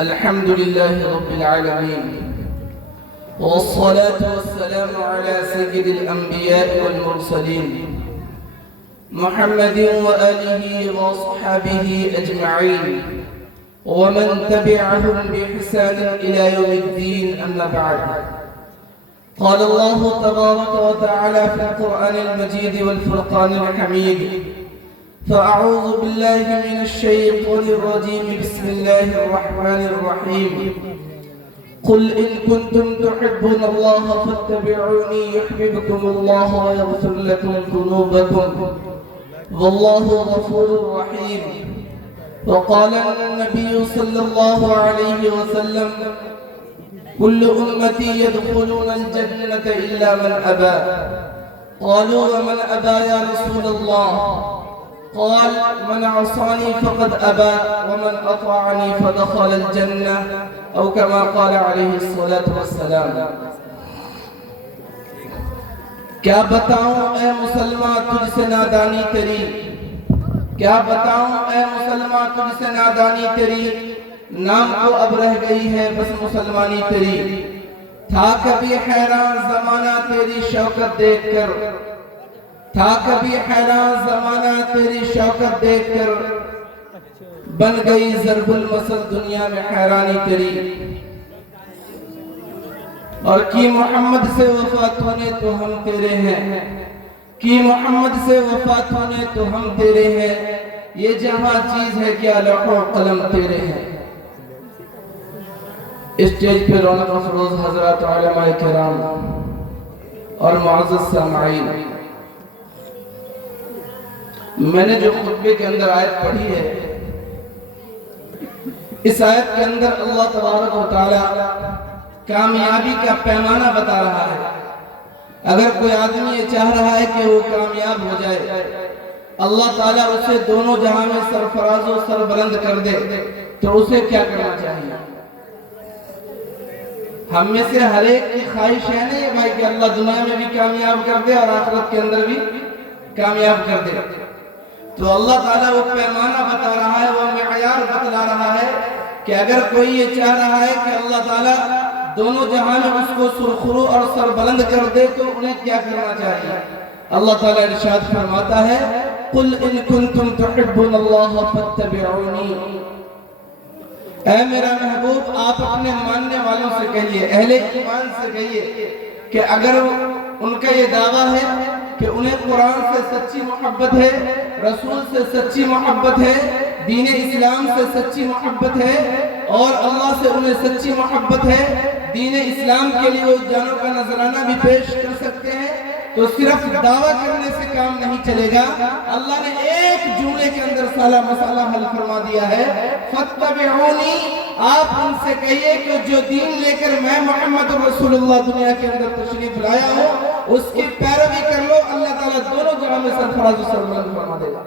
الحمد لله رب العالمين، والصلاة والسلام على سيد الأنبياء والمرسلين محمد وآله وصحبه أجمعين ومن تبعهم بإحسان إلى يوم الدين. أما بعد، قال الله تبارك وتعالى في القرآن المجيد والفرقان الحميد: فأعوذ بالله من الشيطان الرجيم، بسم الله الرحمن الرحيم. قل إن كنتم تحبون الله فاتبعوني يحببكم الله ويغفر لكم ذنوبكم والله غفور رحيم. وقال النبي صلى الله عليه وسلم: كل أمتي يدخلون الجنة إلا من أبى. قالوا: ومن أبى يا رسول الله؟ قال: من عصاني فقد أبى ومن أطاعني فدخل الجنة، أو كما قال عليه الصلاة والسلام. کیا بتاؤں اے مسلمان تجھ سے نادانی تیری، کیا بتاؤں اے مسلمان تجھ سے نادانی تیری، نام تو اب رہ گئی ہے بس مسلمانی تیری. تھا کبھی حیران زمانہ تیری شوکت دیکھ کر، تھا کبھی حیران زمانہ تیری شوکت دیکھ کر، بن گئی ضرب المثل دنیا میں حیرانی تیری. اور کی محمد سے وفات ہونے تو ہم تیرے ہیں، کی محمد سے وفات ہونے تو ہم تیرے ہیں، یہ جہاں چیز ہے کیا لوح و قلم تیرے ہیں. اسٹیج پہ رونق افروز حضرات علماء کرام اور معزز سامعین، میں نے جو خطبے کے اندر آیت پڑھی ہے، اس آیت کے اندر اللہ تبارک و تعالی کامیابی کا پیمانہ بتا رہا ہے. اگر کوئی آدمی یہ چاہ رہا ہے کہ وہ کامیاب ہو جائے، اللہ تعالیٰ اسے دونوں جہاں میں سرفراز و سربلند کر دے، تو اسے کیا کرنا چاہیے؟ ہم میں سے ہر ایک کی خواہش ہے نہیں بھائی کہ اللہ دنیا میں بھی کامیاب کر دے اور آخرت کے اندر بھی کامیاب کر دے. تو اللہ تعالیٰ وہ پیمانہ بتا رہا ہے، وہ معیار بتلا رہا ہے کہ اگر کوئی یہ چاہ رہا ہے کہ اللہ تعالیٰ دونوں جہاں میں اس کو سرخرو اور سربلند کر دے، تو انہیں کیا کرنا چاہیے؟ اللہ تعالیٰ ارشاد فرماتا ہے: قل ان کنتم تحبون اللہ فاتبعونی. اے میرا محبوب، آپ اپنے ماننے والوں سے کہیے، اہل ایمان سے کہیے کہ اگر ان کا یہ دعویٰ ہے کہ انہیں قرآن سے سچی محبت ہے، رسول سے سچی محبت ہے، دین اسلام سے سچی محبت ہے، اور اللہ سے انہیں سچی محبت ہے، دین اسلام کے لیے وہ جانوں کا نذرانہ بھی پیش کر سکتے ہیں، تو صرف دعویٰ کرنے سے کام نہیں چلے گا. اللہ نے ایک جملے کے اندر سارا مسئلہ حل فرما دیا ہے: فاتبعونی. آپ ان سے کہیے کہ جو دین لے کر میں محمد رسول اللہ دنیا کے اندر تشریف لایا ہوں، اس کی پیروی کر لو. اللہ تعالیٰ دونوں جہاں میں سرفراز و سربلند فرما دے گا.